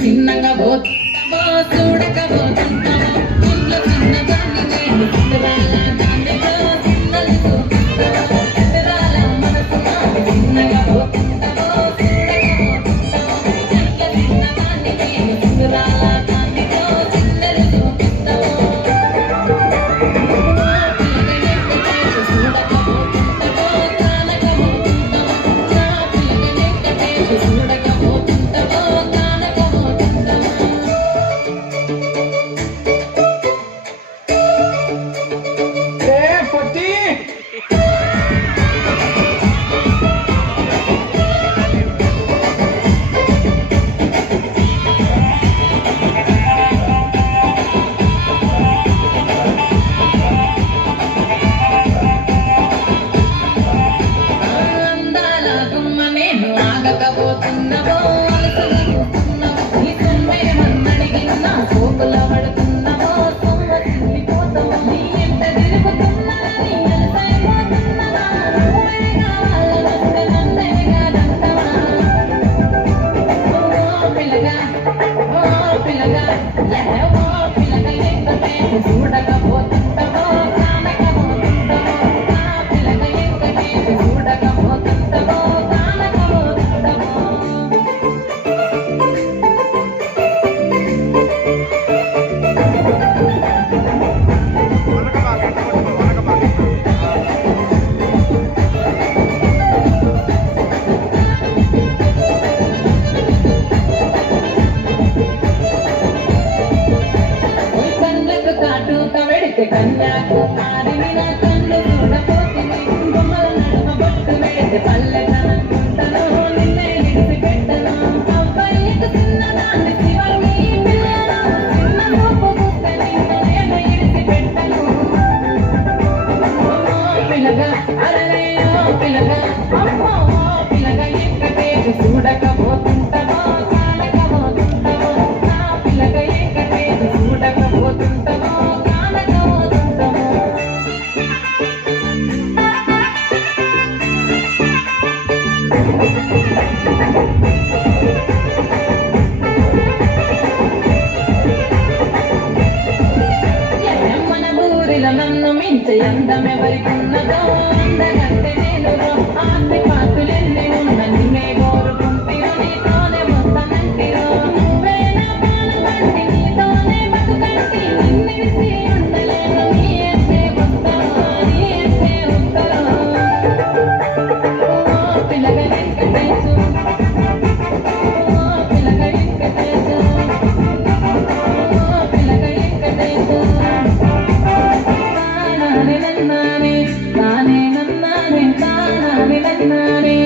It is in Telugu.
చిన్నగా పోతావో చూడకపోతున్నావో ఇంట్లో చిన్నదాన్ని నేను చిన్నదాన్ని చిన్నలు చూపిస్తావో చిన్నరాల మనసు నాకు చిన్నగా పోతుంటావో చూడకపోతుంటావో ఇంట్లో చిన్నదాన్ని నేను చిన్నరాల దాన్నితో చిన్నలు చూపిస్తావో చూడకపోతుంటావో కానకపోతుంటావో నా పిల్లగా చూడకపోతుంటావో ఆగకపోతున్నావో అలసకపోతున్నావో ఈ సొమ్మే మన్నడిగిన్నా సోకుల పడుతున్నావో సొమ్మ తిరిగిపోతావో నీ ఎంత తిరుగుతున్నా నీ అలసైపోతున్నవా నువ్వే కావాలనొస్తే నన్నే కాదంటవా ఓ పిల్లగా ఓ పిల్లగా ఓ పిల్లగా ఎంతటే చూడకపోతుంటావో కానకపోతుంటావో నా పిల్లగా ఎంతటే చూడకపోతుంటావో కన్యాకుమారిని నా కళ్ళు చూడపోతుంది బొమ్మల నడుమ బొట్టు వేసి పల్లెటనుకుంటాను నిన్నే విడిచి పెట్టను అబ్బాయికి చిన్నదాన్ని శివకి పిల్లలు చిన్న చూపు చూస్తే నిన్ను నేను విడిచి పెట్టను పిల్లగా అరే ఓ పిల్లగా అమ్మో పిల్లగా ఎక్కటేసి చూడకపోతుంటావో కానకపోతుంటావో నా పిల్లగా ఎక్కటేసి చూడకపోతుంటావో నన్ను మించి అందమెవరికున్నదో అందగంటే నేను ఆస్తి పాతులెన్ని ఉన్న నిన్నే కోరుకుంటిరో నీతోనే వస్తానంటిరో నువ్వే నా ప్రాణమంటి నీతోనే బతుకంటి నిన్నిడిసి ఉండలేను నీ ఎత్తే వస్తావో నీ ఎత్తే వస్తావో ఓ పిల్లగ వెంకటేశు ఓ పిల్లగ వెంకటేశు ఓ పిల్లగ వెంకటేశు నానే నన్నానే